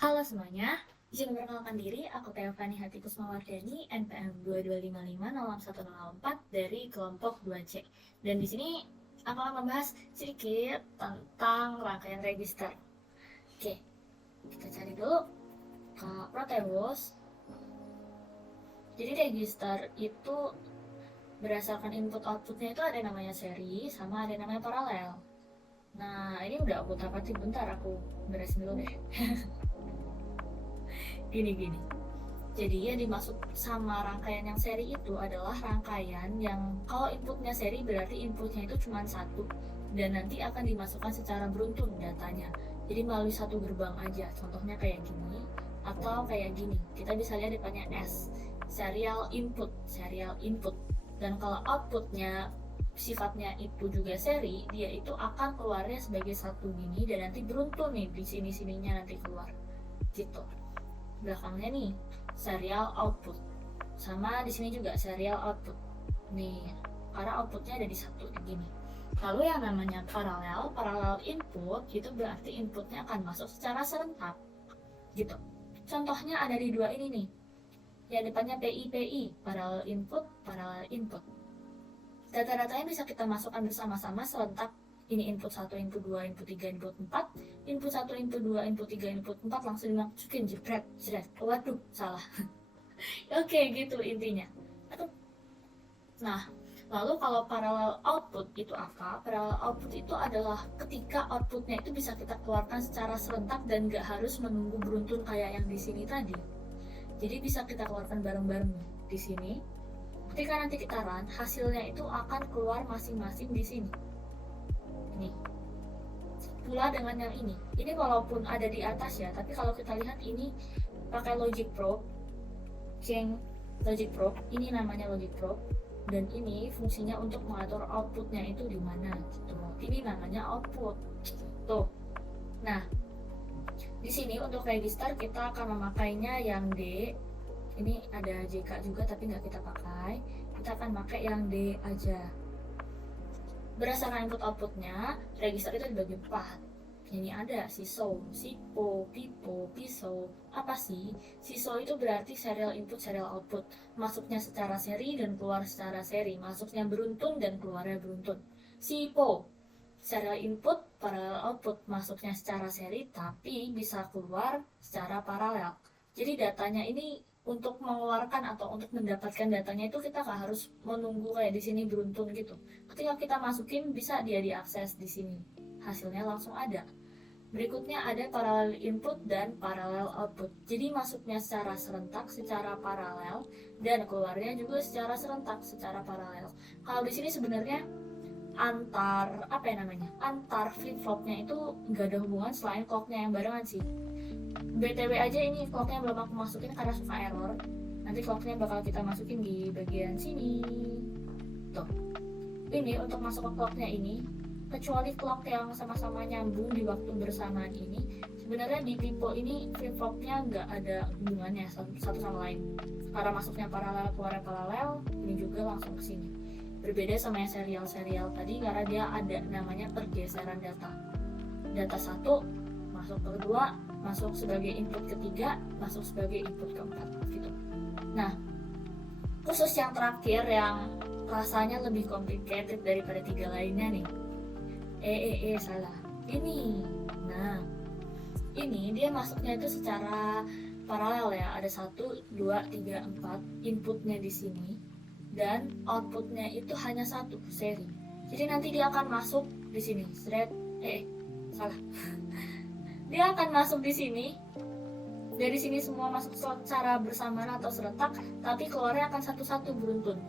Halo semuanya, izin memperkenalkan diri, aku Teofani Hati Kusmawardani, NPM 22550104 dari kelompok 2C. Dan di sini aku akan membahas sedikit tentang rangkaian register. Oke, kita cari dulu ke Proteus. Jadi register itu berdasarkan input outputnya itu ada namanya seri sama ada namanya paralel. Nah, ini udah aku tapatin, bentar aku beresin dulu deh. Gini. Jadi yang dimaksud sama rangkaian yang seri itu adalah rangkaian yang kalau inputnya seri berarti inputnya itu cuma satu dan nanti akan dimasukkan secara beruntun datanya. Jadi melalui satu gerbang aja. Contohnya kayak gini atau kayak gini. Kita bisa lihat depannya S, serial input. Dan kalau outputnya sifatnya itu juga seri, dia itu akan keluarnya sebagai satu gini dan nanti beruntun nih di sini-sininya nanti keluar. Gitu. Belakangnya nih serial output, sama di sini juga serial output nih, karena outputnya ada di satu begini. Lalu yang namanya paralel input itu berarti inputnya akan masuk secara serentak gitu. Contohnya ada di dua ini nih, yang depannya PI, paralel input. Data-datanya bisa kita masukkan bersama-sama serentak. Ini input 1, input 2, input 3, input 4. Input 1, input 2, input 3, input 4 langsung dimasukin jepret. Waduh, salah. Oke, gitu intinya. Nah, lalu kalau parallel output itu apa? Parallel output itu adalah ketika outputnya itu bisa kita keluarkan secara serentak dan gak harus menunggu beruntun kayak yang di sini tadi. Jadi bisa kita keluarkan bareng-bareng di sini. Ketika nanti kita run, hasilnya itu akan keluar masing-masing di sini. Nih. Pula dengan yang ini. Ini walaupun ada di atas ya, tapi kalau kita lihat ini pakai logic probe. Logic probe, ini namanya logic probe dan ini fungsinya untuk mengatur outputnya itu di mana gitu. Ini namanya output. Tuh. Nah, di sini untuk register kita akan memakainya yang D. Ini ada JK juga tapi nggak kita pakai. Kita akan pakai yang D aja. Berdasarkan input outputnya, register itu dibagi 4. Ini ada SISO, SIPO, PIPO, PISO. Apa sih? SISO itu berarti serial input, serial output. Masuknya secara seri dan keluar secara seri. Masuknya beruntun dan keluarnya beruntun. SIPO, serial input, parallel output. Masuknya secara seri tapi bisa keluar secara paralel. Jadi datanya ini untuk mengeluarkan atau untuk mendapatkan datanya itu kita nggak harus menunggu kayak di sini beruntun gitu. Ketika kita masukin bisa dia diakses di sini, hasilnya langsung ada. Berikutnya ada parallel input dan parallel output. Jadi masuknya secara serentak, secara paralel, dan keluarnya juga secara serentak, secara paralel. Kalau di sini sebenarnya antar flip flopnya itu nggak ada hubungan selain clocknya yang barengan sih. BTW aja ini clocknya belum aku masukin karena suka error. Nanti clocknya bakal kita masukin di bagian sini. Tuh. Ini untuk masuk ke clocknya ini, kecuali clock yang sama-sama nyambung di waktu bersamaan ini, sebenarnya di pipo ini flip flopnya nggak ada hubungannya satu sama lain. Karena masuknya paralel keluarnya paralel, ini juga langsung ke sini. Berbeda sama yang serial tadi karena dia ada namanya pergeseran data. Data 1 masuk ke kedua, masuk sebagai input ketiga, masuk sebagai input keempat gitu. Nah, khusus yang terakhir yang rasanya lebih complicated daripada 3 lainnya nih. Salah. Ini. Nah, ini dia masuknya itu secara paralel ya. Ada 1, 2, 3, 4 inputnya di sini dan outputnya itu hanya satu seri. Jadi nanti dia akan masuk di sini. Salah. Dia akan masuk di sini. Dari sini semua masuk secara bersamaan atau serentak, tapi keluarnya akan satu-satu beruntun.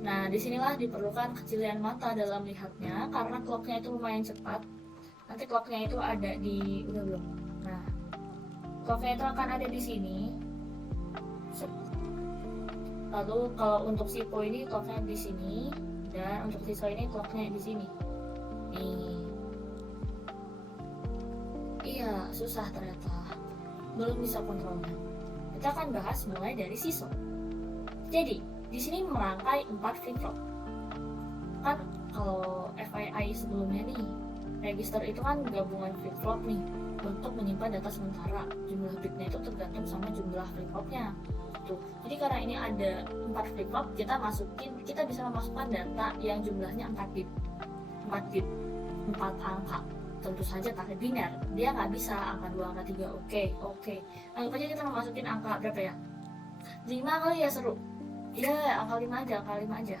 Nah, disinilah diperlukan kejelian mata dalam melihatnya, karena clocknya itu lumayan cepat. Nanti clocknya itu ada di, udah belum? Nah, clocknya itu akan ada di sini. Lalu kalau untuk SIPO ini clocknya di sini, dan untuk SISO ini clocknya di sini. Nih. Iya, susah ternyata. Belum bisa kontrolnya. Kita akan bahas mulai dari SISO. Jadi, di sini merangkai 4 flip flop. Kan kalau FYI sebelumnya nih, register itu kan gabungan flip flop nih. untuk menyimpan data sementara. Jumlah bitnya itu tergantung sama jumlah flip-flopnya. Tuh. Jadi karena ini ada 4 flip-flop, kita bisa memasukkan data yang jumlahnya 4 bit. 4 angka. Tentu saja pakai biner. Dia nggak bisa angka 2, angka 3. Oke. Anggap aja kita memasukin angka berapa ya? 5 kali ya, seru. Iya, angka 5 aja.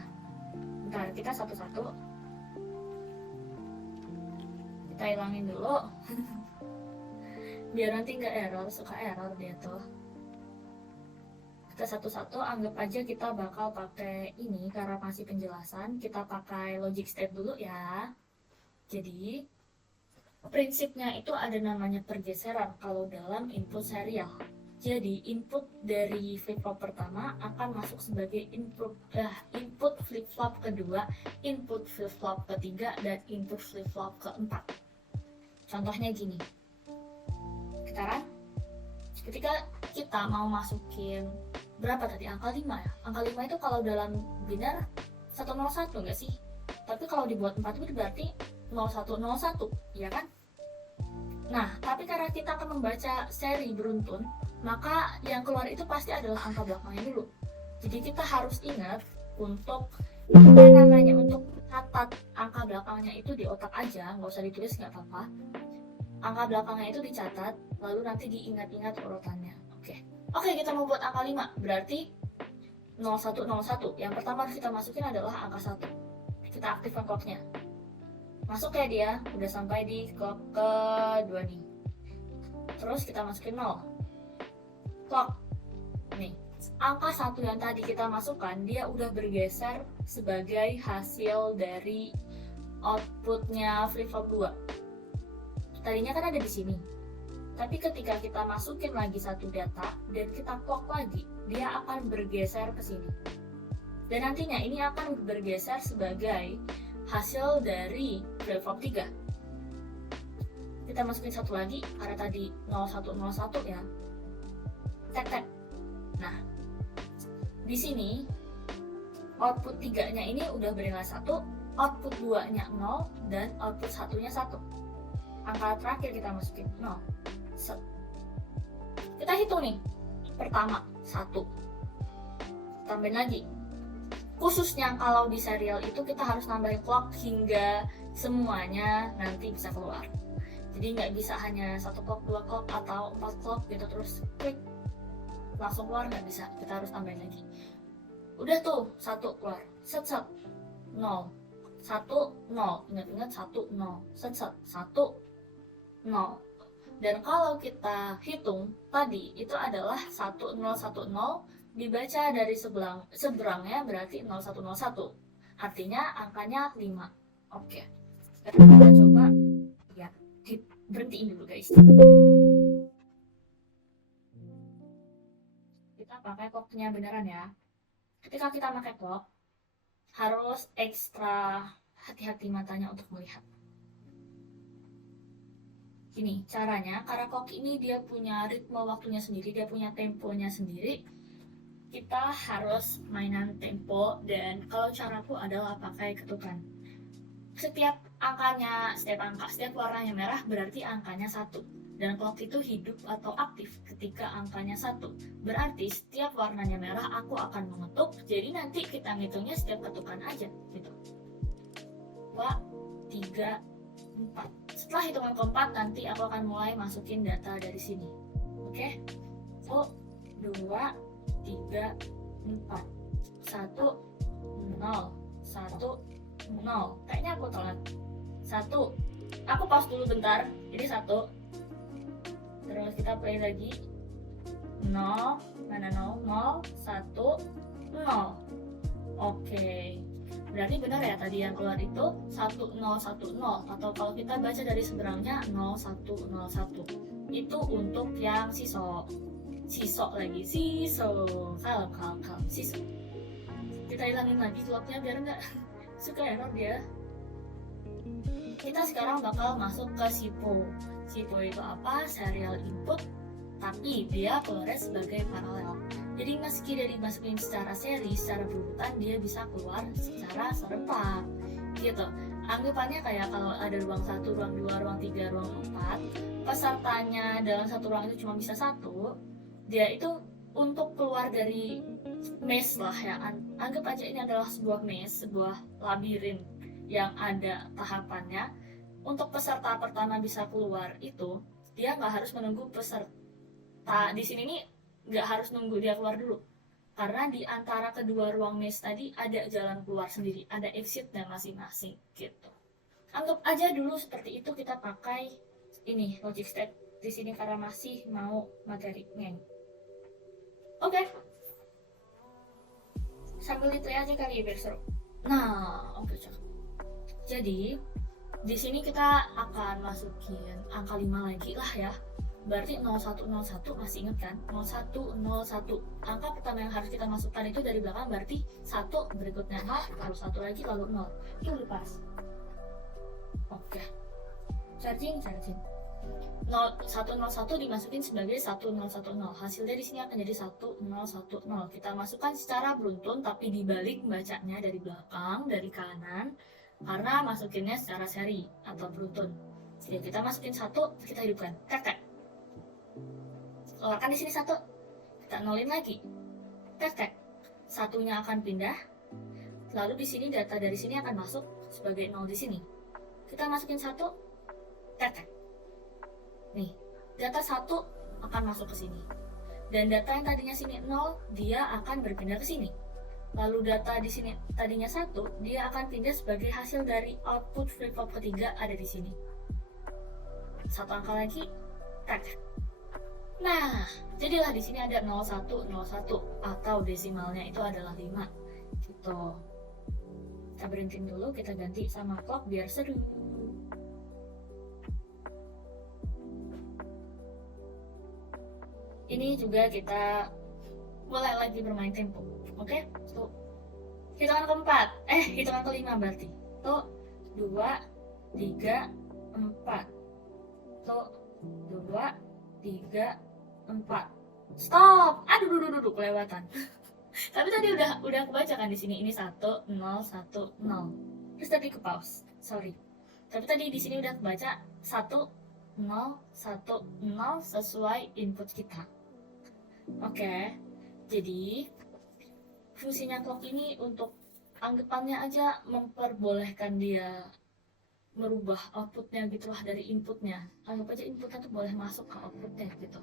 Bentar, kita satu-satu. Kita hilangin dulu. Biar nanti nggak error, suka error dia tuh. Kita satu-satu, anggap aja kita bakal pakai ini karena masih penjelasan. Kita pakai logic step dulu ya. Jadi prinsipnya itu ada namanya pergeseran kalau dalam input serial. Jadi input dari flip-flop pertama akan masuk sebagai input flip-flop kedua, input flip-flop ketiga, dan input flip-flop keempat. Contohnya gini, ketika kita mau masukin berapa tadi, angka 5 ya. Angka 5 itu kalau dalam biner 101 enggak sih? Tapi kalau dibuat 4 bit berarti 0101, ya kan? Nah, tapi karena kita akan membaca seri beruntun, maka yang keluar itu pasti adalah angka belakangnya dulu. Jadi kita harus ingat untuk catat angka belakangnya itu di otak aja, nggak usah ditulis, nggak apa-apa. Angka belakangnya itu dicatat, lalu nanti diingat-ingat urutannya. Oke, kita mau buat angka 5, berarti 0101. Yang pertama harus kita masukin adalah angka 1. Kita aktifkan clocknya. Masuk ya dia, udah sampai di clock kedua nih. Terus kita masukin 0. Clock. Nih, angka 1 yang tadi kita masukkan, dia udah bergeser sebagai hasil dari outputnya flip-flop 2. Tadinya kan ada di sini. Tapi ketika kita masukin lagi satu data dan kita clock lagi, dia akan bergeser ke sini. Dan nantinya ini akan bergeser sebagai hasil dari flip-flop 3. Kita masukin satu lagi, karena tadi 0101 ya. Tek. Nah, di sini output 3-nya ini udah bernilai 1, output 2-nya 0, dan output 1-nya 1. Angka terakhir kita masukin 0. Kita hitung nih. Pertama 1. Tambahin lagi. Khususnya kalau di serial itu kita harus nambahin clock hingga semuanya nanti bisa keluar. Jadi nggak bisa hanya 1 clock, 2 clock, atau 4 clock gitu terus klik langsung keluar, nggak bisa. Kita harus tambahin lagi. Udah tuh 1 keluar. Set 0. 1 0. Ingat 1 0. Set 1 0. Dan kalau kita hitung tadi itu adalah 1010 dibaca dari seberangnya berarti 0101. Artinya angkanya 5. Oke. Kita coba ya, berhentiin dulu guys. Kita pakai clocknya beneran ya. Ketika kita pakai clock harus ekstra hati-hati matanya untuk melihat. Gini caranya, karena clock ini dia punya ritme waktunya sendiri, dia punya temponya sendiri. Kita harus mainan tempo, dan kalau caraku adalah pakai ketukan. Setiap warnanya merah berarti angkanya 1. Dan clock itu hidup atau aktif ketika angkanya 1. Berarti setiap warnanya merah aku akan mengetuk, jadi nanti kita ngitungnya setiap ketukan aja gitu. 2, 3, 4. Setelah hitungan keempat nanti aku akan mulai masukin data dari sini. Oke? 1, 2, 3, 4. 1, 0, 1, 0. Kayaknya aku telat. 1. Aku pause dulu bentar. Jadi 1. Terus kita play lagi. 0, mana 0, 0, 1, 0. Oke. Berarti benar ya tadi yang keluar itu 1010, atau kalau kita baca dari seberangnya 0101. Itu untuk yang siso. Kalem. Kita hilangin lagi clocknya biar nggak suka error dia. Kita sekarang bakal masuk ke SIPO. SIPO itu apa? Serial input, tapi dia keluarnya sebagai paralel. Jadi meski dari dimasukin secara seri, secara berurutan, dia bisa keluar secara serempak gitu. Anggapannya kayak kalau ada ruang 1, ruang 2, ruang 3, ruang 4, pesertanya dalam satu ruang itu cuma bisa satu, dia itu untuk keluar dari maze lah ya, anggap aja ini adalah sebuah maze, sebuah labirin yang ada tahapannya. Untuk peserta pertama bisa keluar itu, dia nggak harus menunggu peserta di sini nih, nggak harus nunggu dia keluar dulu, karena di antara kedua ruang maze tadi ada jalan keluar sendiri, ada exitnya masing-masing gitu. Anggap aja dulu seperti itu kita pakai ini logic step di sini karena masih mau materi ngeng. Oke. Sambil itu aja kali ya biar seru. Nah, oke cak. Jadi di sini kita akan masukin angka 5 lagi lah ya. Berarti 0101 masih inget kan? 0101. Angka pertama yang harus kita masukkan itu dari belakang, berarti 1, berikutnya 0, lalu 1 lagi, lalu 0. Itu udah pas. Oke. Charging. 101 dimasukin sebagai 1010. Hasilnya di sini akan jadi 1010. Kita masukkan secara beruntun tapi dibalik bacanya dari belakang, dari kanan, karena masukinnya secara seri atau beruntun. Jadi kita masukin 1, kita hidupkan. Tek. Keluarkan di sini 1. Kita nolin lagi. Tek. Satunya akan pindah. Lalu di sini data dari sini akan masuk sebagai 0 di sini. Kita masukin 1. Tek. Nih, data 1 akan masuk ke sini. Dan data yang tadinya sini 0, dia akan berpindah ke sini. Lalu data di sini tadinya 1, dia akan pindah sebagai hasil dari output flip-flop ketiga ada di sini. 1 angka lagi, tek. Nah, jadilah di sini ada 0101 atau desimalnya itu adalah 5. Gitu. Kita berhentiin dulu, kita ganti sama clock biar seru. Ini juga kita mulai lagi bermain tempo. Oke? Tuh. Hitungan keempat. Hitungan kelima berarti. Tuh, 2, 3, 4. Tuh, 2, 3, 4. Stop. Aduh, kelewatan. Tapi tadi udah kebaca kan di sini. Ini 1, 0, 1, 0. Terus tadi ke pause. Sorry. Tapi tadi di sini udah kebaca 1, 0, 1, 0 sesuai input kita. Oke. Jadi fungsinya clock ini untuk anggapannya aja memperbolehkan dia merubah outputnya gitulah dari inputnya. Anggap aja inputnya tuh boleh masuk ke outputnya gitu.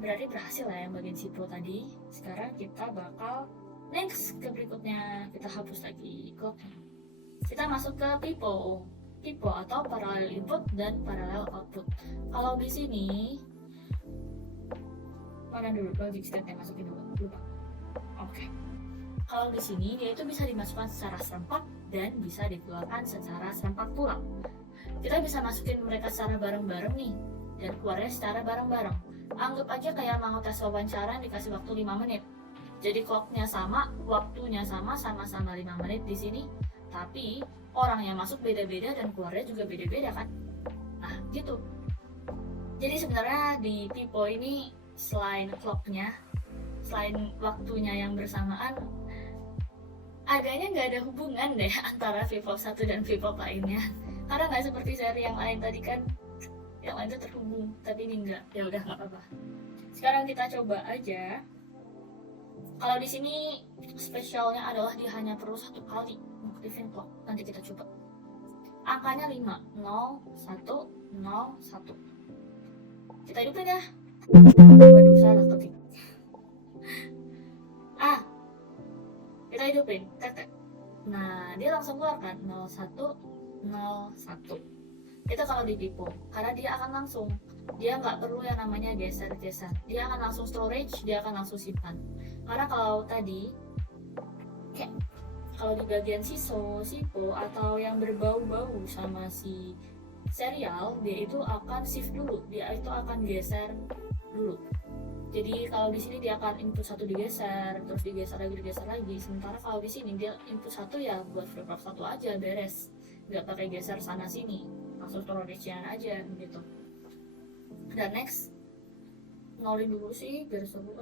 Berarti berhasil lah yang bagian SIPO tadi. Sekarang kita bakal next ke berikutnya. Kita hapus lagi clocknya. Kita masuk ke PIPO atau parallel input dan parallel output. Kalau di sini mana dulu logic stepnya, masukin dulu, lupa. Oke. Kalau di sini dia itu bisa dimasukkan secara serempak dan bisa dikeluarkan secara serempak pula. Kita bisa masukin mereka secara bareng-bareng nih dan keluarnya secara bareng-bareng. Anggap aja kayak mau tes wawancara dikasih waktu 5 menit. Jadi clocknya sama, waktunya sama, sama-sama 5 menit di sini. Tapi orang yang masuk beda-beda dan keluarnya juga beda-beda kan. Nah gitu. Jadi sebenarnya di PIPO ini selain clocknya, selain waktunya yang bersamaan, agaknya nggak ada hubungan deh antara flip-flop 1 dan flip-flop lainnya. Karena nggak seperti seri yang lain tadi kan, yang lain itu terhubung, tapi ini enggak. Ya udah nggak apa-apa. Sekarang kita coba aja. Kalau di sini spesialnya adalah dia hanya perlu 1 kali mengaktifin clock. Nanti kita coba. Angkanya 5, 0, 1, 0, 1. Kita hidupin ya. Waduh, salah ketik. Kita hidupin. Tek. Nah, dia langsung keluar kan 01, 01. Itu kalau di PIPO, karena dia akan langsung, dia nggak perlu yang namanya geser-geser, dia akan langsung storage, dia akan langsung simpan. Karena kalau tadi kayak kalau di bagian SIPO atau yang berbau-bau sama si serial, dia itu akan shift dulu, dia itu akan geser dulu. Jadi kalau di sini dia akan input 1 digeser, terus digeser lagi. Sementara kalau di sini dia input 1 ya buat flip-flop 1 aja beres, nggak pakai geser sana sini, langsung storage-nya aja gitu. Dan next, nolin dulu sih biar seru.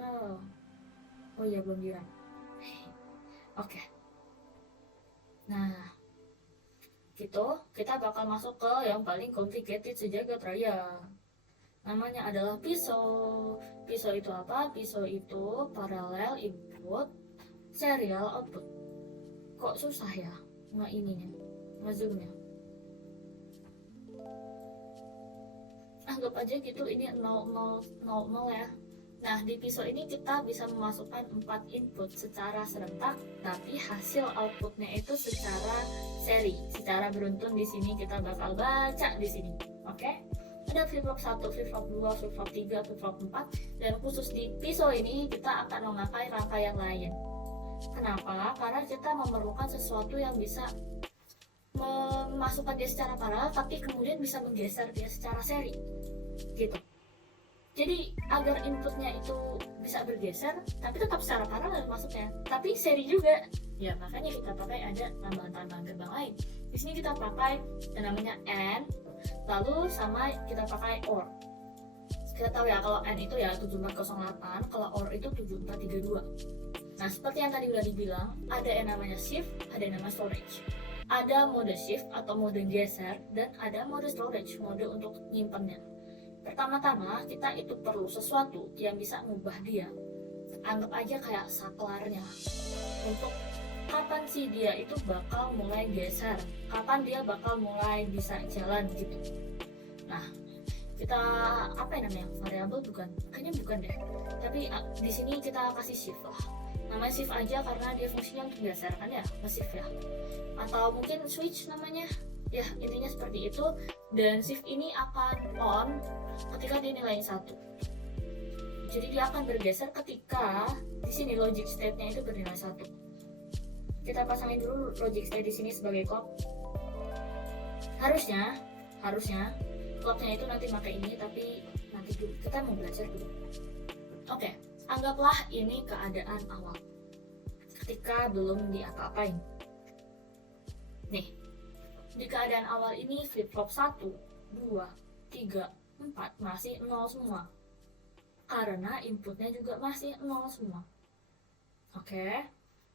Oh iya belum dirang. Oke. Nah, gitu, kita bakal masuk ke yang paling complicated sejagat raya. Namanya adalah pisau. Pisau itu apa? Pisau itu parallel input, serial output. Kok susah ya ngezoomnya? Anggap aja gitu ini 0000 ya. Nah, di pisau ini kita bisa memasukkan 4 input secara serentak, tapi hasil outputnya itu secara seri, secara beruntun. Di sini kita bakal baca di sini. Oke? Ada flip-flop 1, flip-flop 2, flip-flop 3, flip-flop 4, dan khusus di pisau ini kita akan memakai rangkaian lain. Kenapa? Karena kita memerlukan sesuatu yang bisa memasukkan dia secara paralel, tapi kemudian bisa menggeser dia secara seri. Gitu. Jadi agar inputnya itu bisa bergeser, tapi tetap secara paralel masuknya, tapi seri juga. Ya makanya kita pakai ada tambahan-tambahan gerbang lain. Di sini kita pakai yang namanya AND, lalu sama kita pakai OR. Kita tahu ya kalau AND itu ya 7408, kalau OR itu 7432. Nah seperti yang tadi udah dibilang, ada yang namanya shift, ada yang namanya storage. Ada mode shift atau mode geser, dan ada mode storage, mode untuk nyimpennya. Pertama-tama kita itu perlu sesuatu yang bisa mengubah dia. Anggap aja kayak saklarnya. Untuk kapan sih dia itu bakal mulai geser, kapan dia bakal mulai bisa jalan gitu. Nah, kita apa yang namanya? Variabel bukan? Kayaknya bukan deh. Tapi di sini kita kasih shift lah. Namanya shift aja karena dia fungsinya untuk geser kan ya, shift ya. Atau mungkin switch namanya. Ya, intinya seperti itu. Dan shift ini akan on ketika dia nilai 1. Jadi dia akan bergeser ketika di sini logic state-nya itu bernilai 1. Kita pasangin dulu logic state di sini sebagai clock. Harusnya clocknya itu nanti pakai ini, tapi nanti dulu kita mau belajar dulu. Oke, anggaplah ini keadaan awal ketika belum diapa-apain. Nih, di keadaan awal ini flip-flop 1, 2, 3, 4 masih 0 semua. Karena inputnya juga masih 0 semua. Oke.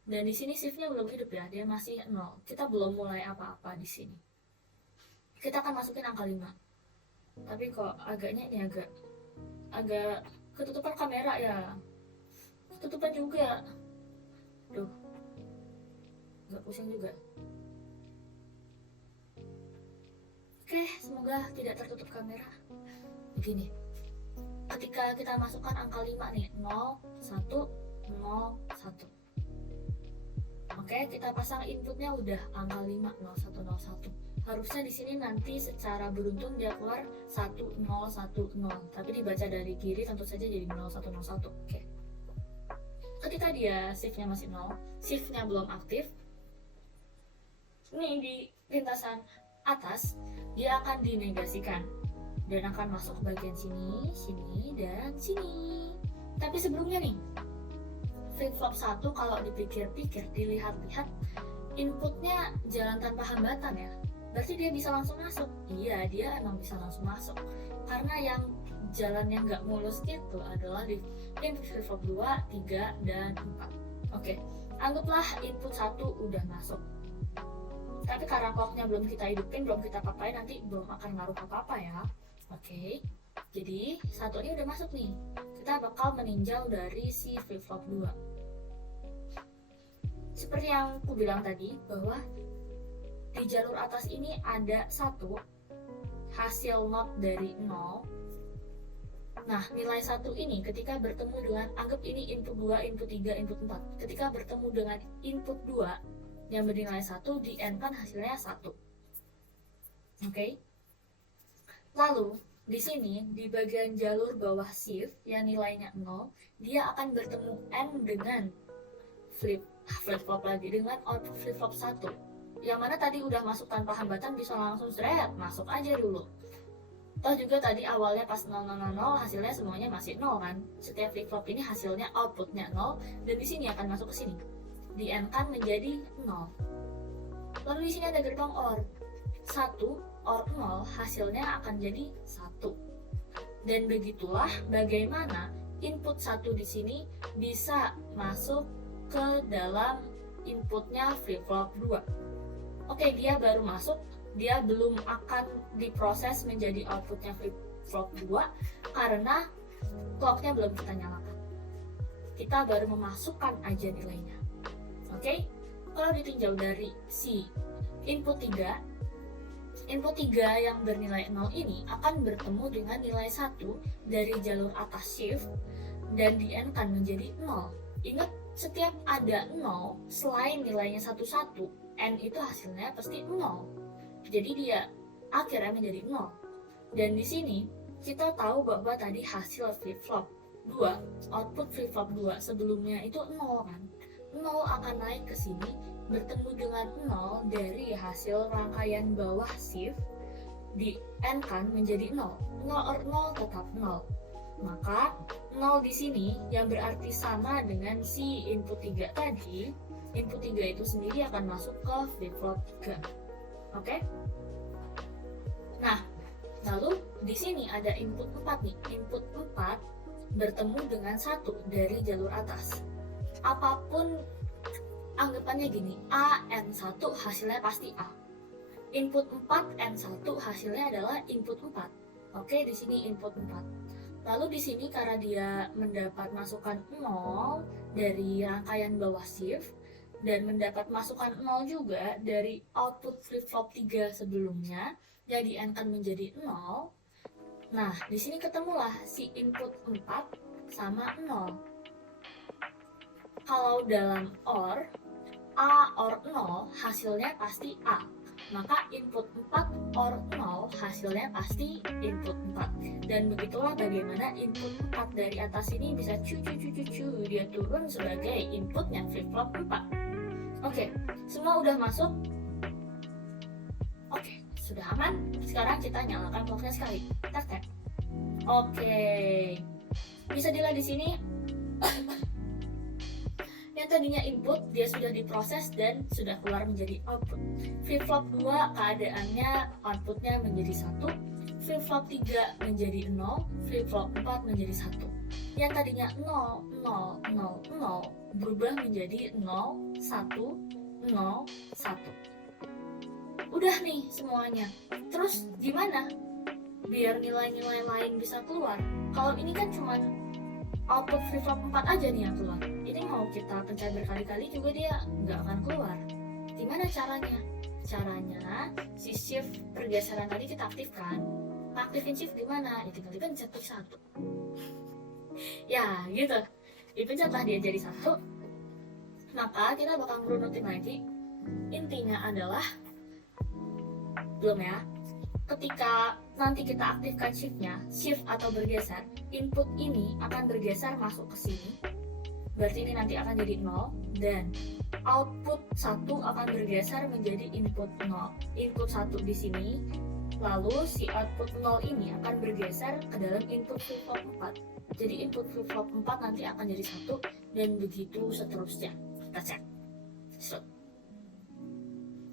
Dan di sini shift-nya belum hidup ya, dia masih 0. Kita belum mulai apa-apa di sini. Kita akan masukin angka 5. Tapi kok agaknya ini agak ketutupan kamera ya. Ketutupan juga. Duh. Agak pusing juga. Oke, semoga tidak tertutup kamera. Begini, ketika kita masukkan angka 5 nih, 0, 1, 0, 1. Oke, kita pasang inputnya udah angka 5, 0, 1, 0, 1. Harusnya di sini nanti secara beruntun dia keluar 1, 0, 1, 0. Tapi dibaca dari kiri tentu saja jadi 0, 1, 0, 1. Oke. Ketika dia shift-nya masih 0, shift-nya belum aktif, nih di lintasan atas dia akan dinegasikan dan akan masuk ke bagian sini, sini, dan sini. Tapi sebelumnya nih, flip-flop 1 kalau dipikir-pikir, dilihat-lihat, inputnya jalan tanpa hambatan ya. Berarti dia bisa langsung masuk. Iya, dia emang bisa langsung masuk. Karena yang jalannya nggak mulus itu adalah di input flip-flop 2, 3, dan 4. Oke, anggaplah input 1 udah masuk. Tapi karena clocknya belum kita hidupin, belum kita pakai, nanti belum akan ngaruh apa-apa ya. Oke, jadi 1 ini udah masuk nih. Kita bakal meninjau dari si flip-flop 2. Seperti yang aku bilang tadi, bahwa di jalur atas ini ada 1 hasil not dari 0. Nah, nilai 1 ini ketika bertemu dengan, anggap ini input 2, input 3, input 4. Ketika bertemu dengan input 2 yang bernilai 1, di end kan hasilnya 1. Oke. Lalu di sini di bagian jalur bawah shift yang nilainya 0, dia akan bertemu end dengan flip-flop lagi dengan output flip-flop 1. Yang mana tadi udah masuk tanpa hambatan, bisa langsung masuk aja dulu. Toh juga tadi awalnya pas 0, hasilnya semuanya masih 0 kan. Setiap flip-flop ini hasilnya outputnya 0, dan di sini akan masuk ke sini. Di end kan menjadi 0. Lalu di sini ada gerbang OR. 1 OR 0 hasilnya akan jadi 1. Dan begitulah bagaimana input 1 di sini bisa masuk ke dalam inputnya flip-flop 2. Oke, dia baru masuk dia belum akan diproses menjadi outputnya flip-flop 2 karena clocknya belum kita nyalakan. Kita baru memasukkan aja nilainya. Oke? Kalau ditinjau dari si input 3 yang bernilai 0 ini akan bertemu dengan nilai 1 dari jalur atas shift dan di-N-kan menjadi 0. Ingat, setiap ada 0 selain nilainya 1, N itu hasilnya pasti 0. Jadi dia akhirnya menjadi 0. Dan di sini kita tahu bahwa tadi hasil flip-flop 2, output flip-flop 2 sebelumnya itu 0 kan. 0 akan naik ke sini bertemu dengan 0 dari hasil rangkaian bawah shift di N kan menjadi 0. 0 tetap 0. Maka 0 di sini yang berarti sama dengan si input 3 tadi. Input 3 itu sendiri akan masuk ke flip-flop 3. Oke? Nah, lalu di sini ada input 4 nih. Input 4 bertemu dengan 1 dari jalur atas. Apapun anggapannya gini, A, N1 hasilnya pasti A. Input 4, N1 hasilnya adalah input 4. Oke, di sini input 4. Lalu di sini karena dia mendapat masukan 0 dari rangkaian bawah shift dan mendapat masukan 0 juga dari output flip-flop 3 sebelumnya, jadi N kan menjadi 0. Nah, di sini ketemulah si input 4 sama 0. Kalau dalam OR, A OR 0 hasilnya pasti A. Maka input 4 OR 0 hasilnya pasti input 4. Dan begitulah bagaimana input 4 dari atas ini bisa dia turun sebagai inputnya flip-flop 4. Oke, semua udah masuk? Oke, sudah aman. Sekarang kita nyalakan clocknya sekali. Tek. Oke. Bisa dilihat di sini yang tadinya input dia sudah diproses dan sudah keluar menjadi output. Flip-flop 2 keadaannya outputnya menjadi 1, flip-flop 3 menjadi 0, flip-flop 4 menjadi 1. Yang tadinya 0, 0, 0, 0 berubah menjadi 0, 1, 0, 1. Udah nih semuanya. Terus gimana biar nilai-nilai lain bisa keluar? Kalau ini kan cuma output flip-flop 4 aja nih yang keluar. Ini mau kita pencet berkali-kali juga dia nggak akan keluar. Gimana caranya? Caranya si shift pergeseran tadi kita aktifkan. Aktifin shift gimana? Ya tinggal dipencet tuh 1. Ya gitu. Dipencetlah dia jadi 1. Maka kita bakal merunutin lagi. Intinya adalah belum ya. Ketika nanti kita aktifkan shiftnya, shift atau bergeser, input ini akan bergeser masuk ke sini. Berarti ini nanti akan jadi 0 dan output 1 akan bergeser menjadi input 0. Input 1 di sini, lalu si output 0 ini akan bergeser ke dalam input flip-flop 4. Jadi input flip-flop 4 nanti akan jadi 1 dan begitu seterusnya. Kita cek.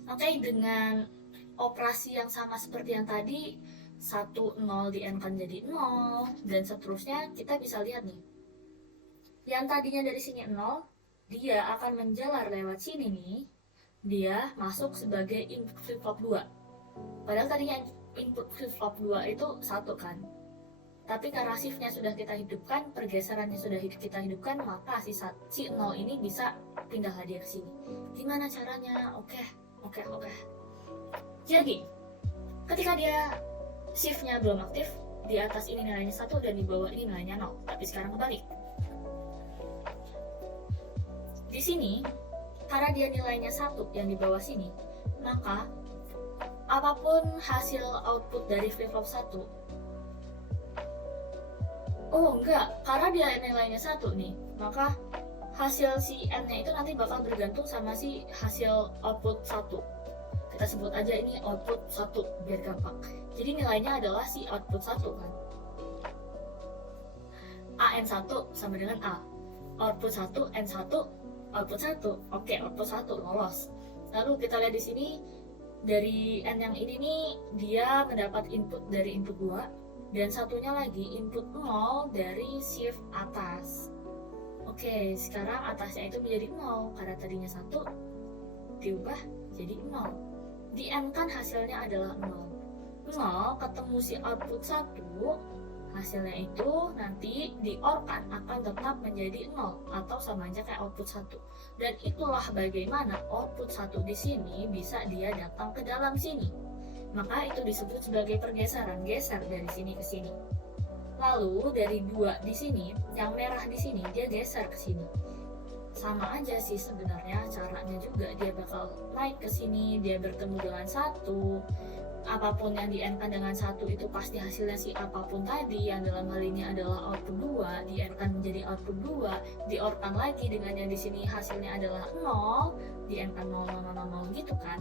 Oke, dengan operasi yang sama seperti yang tadi, 1, 0 di-N-kan jadi 0 dan seterusnya, kita bisa lihat nih. Yang tadinya dari sini 0, dia akan menjalar lewat sini nih. Dia masuk sebagai input flip-flop 2. Padahal tadinya input flip-flop 2 itu 1 kan. Tapi karena shift-nya sudah kita hidupkan, pergeserannya sudah kita hidupkan, maka si 0 ini bisa pindah dia ke sini. Gimana caranya? Oke. Jadi, ketika dia shift-nya belum aktif, di atas ini nilainya 1 dan di bawah ini nilainya 0. Tapi sekarang kebalik. Di sini, karena dia nilainya 1 yang di bawah sini, maka apapun hasil output dari flip-flop 1, karena dia nilainya 1 nih, maka hasil si N-nya itu nanti bakal bergantung sama si hasil output 1. Kita sebut aja ini output 1 biar gampang. Jadi nilainya adalah si output 1 kan. AN1 sama dengan A. Output 1, N1, output 1. Oke, output 1 lolos. Lalu kita lihat di sini dari N yang ini nih, dia mendapat input dari input 2 dan satunya lagi input 0 dari shift atas. Oke, sekarang atasnya itu menjadi 0 karena tadinya 1 diubah jadi 0. di N kan hasilnya adalah 0. 0 ketemu si output 1, hasilnya itu nanti di OR kan akan tetap menjadi 0 atau sama aja kayak output 1. Dan itulah bagaimana output 1 di sini bisa dia datang ke dalam sini. Maka itu disebut sebagai pergeseran, geser dari sini ke sini. Lalu dari 2 di sini, yang merah di sini dia geser ke sini. Sama aja sih sebenarnya caranya juga, dia bakal naik ke sini, dia bertemu dengan 1. Apapun yang di-N-kan dengan 1 itu pasti hasilnya si apapun tadi, yang dalam hal ini adalah output 2, di-N-kan menjadi output 2, di-OR-kan lagi dengan yang di sini hasilnya adalah 0, di-N-kan 0, 0, 0, 0 gitu kan.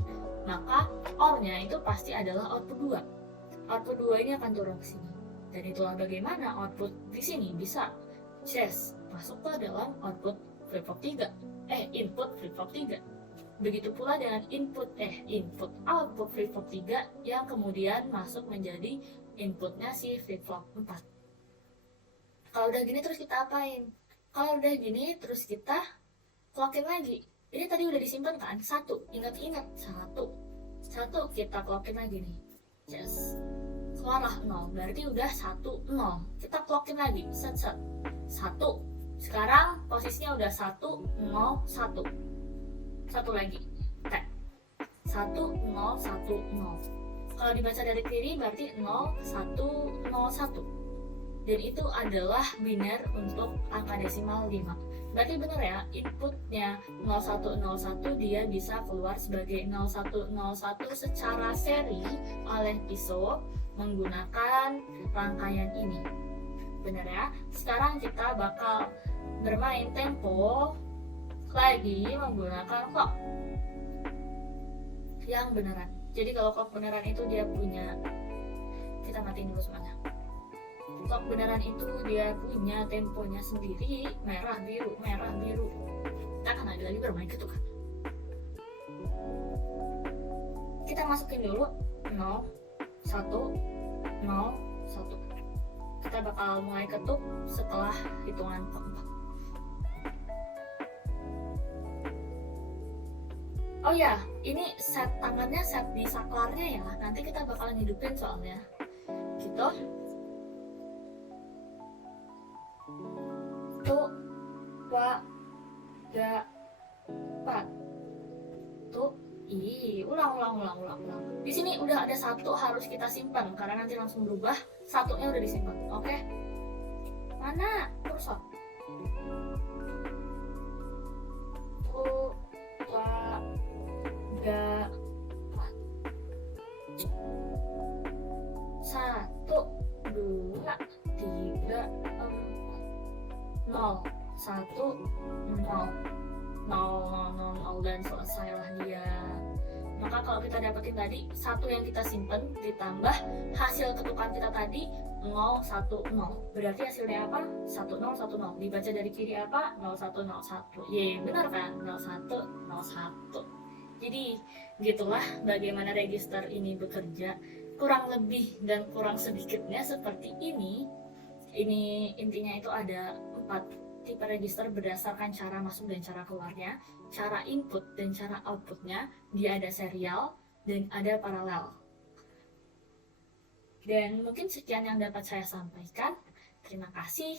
Maka OR-nya itu pasti adalah output 2. Output 2 ini akan turun ke sini. Dan itulah bagaimana output di sini bisa masuk ke dalam output flip-flop 3. Input flip-flop 3. Begitu pula dengan input output flip-flop 3 yang kemudian masuk menjadi inputnya si flip-flop 4. Kalau udah gini terus kita apain? Kalau udah gini terus kita clockin lagi. Ini tadi udah disimpan kan? 1, ingat-ingat 1 kita clockin lagi nih. Keluarlah 0, berarti udah 1, 0. Kita clockin lagi, set 1. Sekarang posisinya udah 1, 0, 1. Satu lagi, tap 1, 0, 1, 0. Kalau dibaca dari kiri berarti 0, 1, 0, 1. Dan itu adalah biner untuk angka desimal 5. Berarti benar ya, inputnya 0101 dia bisa keluar sebagai 0101 secara seri oleh pisau menggunakan rangkaian ini. Benar ya? Sekarang kita bakal bermain tempo lagi menggunakan clock yang beneran. Jadi kalau clock beneran itu dia punya, kita matiin dulu semuanya. Clock beneran itu dia punya temponya sendiri, merah biru. Kita akan lagi bermain gitu kan. Kita masukin dulu 0, 1, 0, 1. Kita bakal mulai ketuk setelah hitungan keempat. Oh ya, ini set tangannya set di saklarnya ya. Nanti kita bakalan hidupin soalnya. Gitu. 1, 2, 3, 4. Tuh, ulang. Di sini udah ada 1 harus kita simpan karena nanti langsung berubah. 1-nya udah disimpan. Oke. Mana kursor? 3, 4. 1, 2, 3, 4. 0, 1, 0, 1. Dan selesailah dia. Maka kalau kita dapetin tadi 1 yang kita simpen ditambah hasil ketukan kita tadi 0, 1, 0. Berarti hasilnya apa? 1, 0, 1, 0. Dibaca dari kiri apa? 0, 1, 0, 1. Benar kan? 0, 1, 0, 1. Jadi gitulah bagaimana register ini bekerja. Kurang lebih dan kurang sedikitnya seperti ini. Ini intinya itu ada 4 tipe register berdasarkan cara masuk dan cara keluarnya, cara input dan cara outputnya. Dia ada serial dan ada paralel. Dan mungkin sekian yang dapat saya sampaikan. Terima kasih.